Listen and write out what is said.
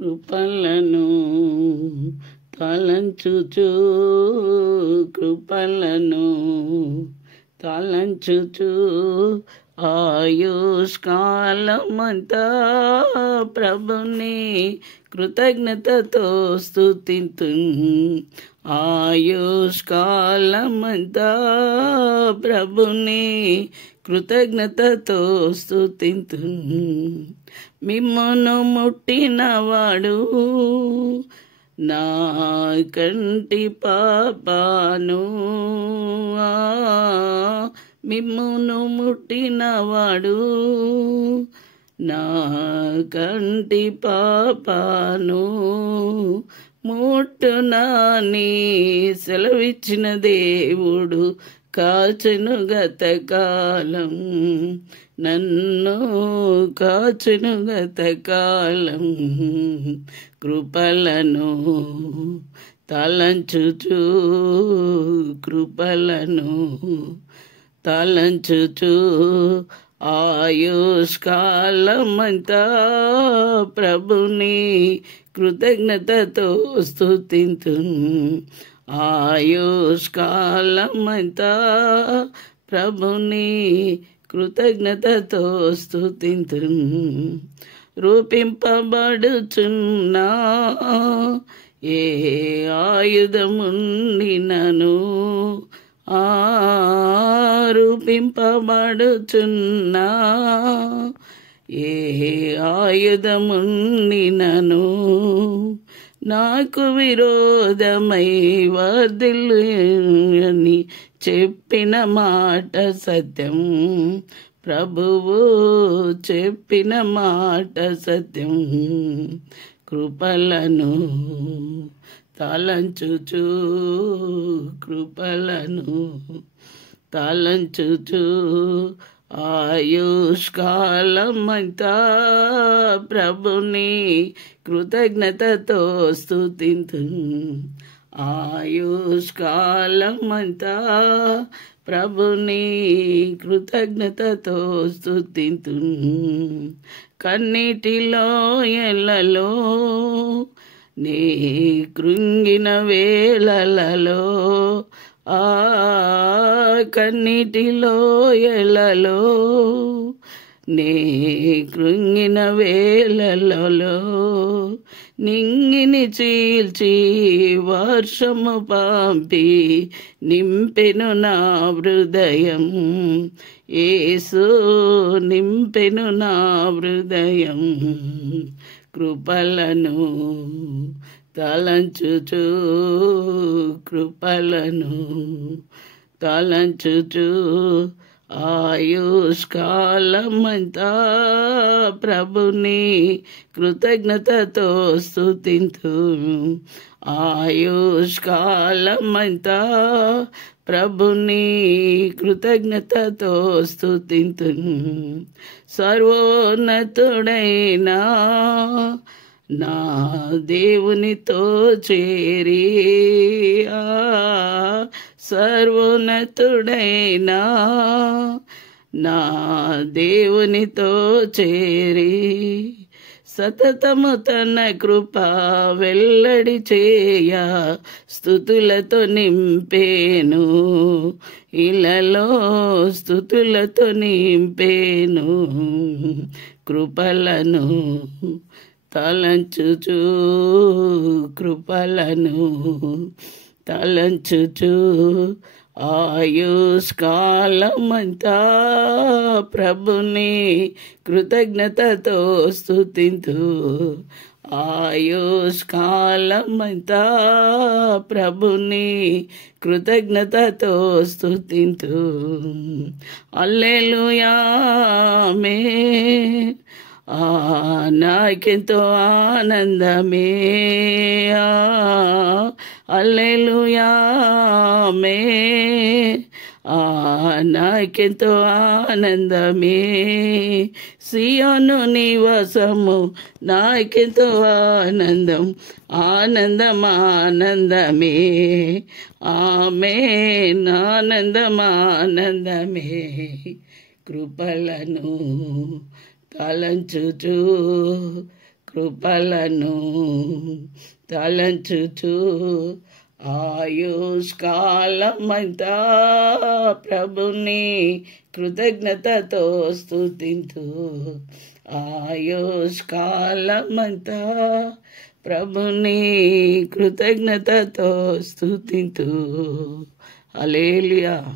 కృపలను తలంచుచు కృపలను తలంచుచు ఆయుష్కాలమంతా ప్రభుని కృతజ్ఞతతో స్తుతింతు ఆయుష్కాలమంతా ప్రభుని కృతజ్ఞతతో స్తుతింతు మిమ్మును ముట్టినవాడు నా కంటి పాపాను మిమ్మును ముట్టినవాడు నా కంటి పాపాను ముట్టునాని సెలవిచ్చిన దేవుడు కాచెను గతకాలం నన్ను కాచెను గతకాలం కృపలను తలంచుచు కృపలను తలంచుచు ఆయుష్కాలమంతా ప్రభుని కృతజ్ఞతతో స్తుతింతు ఆయుష్కాలమంతా ప్రభుని కృతజ్ఞతతో స్తుతింతు రూపింపబడుచున్నా ఏ ఆయుధముండినను రూపింపబడుచున్నా ఏ ఆయుధముండినను నాకు విరోధమై వర్ధిల్లు అని చెప్పిన మాట సత్యం ప్రభువు చెప్పిన మాట సత్యం కృపలను తలంచుచు కృపలను తలంచుచు ఆయుష్కాలమంతా ప్రభుని కృతజ్ఞతతో స్తుతింతు ఆయుష్కాలమంతా ప్రభుని కృతజ్ఞతతో స్తుతింతు కన్నీటిలో ఎల్లలో నీ కృంగిన వేళలలో కన్నీటిలో ఎల్లలో నీ కృంగిన వేళలలో నింగిని చీల్చి వర్షము పంపి నింపెను నా హృదయం యేసు నింపెను నా హృదయం కృపలను తలంచుచు కృపలను తలంచుచు ఆయుష్కాలమంతా ప్రభుని కృతజ్ఞతతో స్తుతింతు ఆయుష్కాలమంతా ప్రభుని కృతజ్ఞతతో స్తుతింతు సర్వోన్నతుడైనా నా దేవునితో చేరి సర్వోన్నతుడైనా నా దేవునితో చేరి సతతము తన కృప వెల్లడి చేయ స్తుతులతో నింపేను ఇలలో స్తుతులతో నింపేను కృపలను తలంచుచు కృపలను తలంచుచు ఆయుష్కాలమంతా ప్రభుని కృతజ్ఞతతో స్తుతింతు ఆయుష్కాలమంతా ప్రభుని కృతజ్ఞతతో స్తుతింతు హల్లెలూయా ఆమేన్ నాకెంతో ఆనందమే హల్లెలూయా ఆమేన్ నాకెంతో ఆనందమే సియోను నివాసము నాకెంతో ఆనందం ఆనందం ఆనందమే ఆమేన్ ఆనందం ఆనందమే కృపలను తలంచుచు కృపలను తలంచుచు ఆయుష్కాలమంతా ప్రభుని కృతజ్ఞతతో స్తుతింతు ఆయుష్కాలమంతా ప్రభుని కృతజ్ఞతతో స్తుతింతు హల్లెలూయా.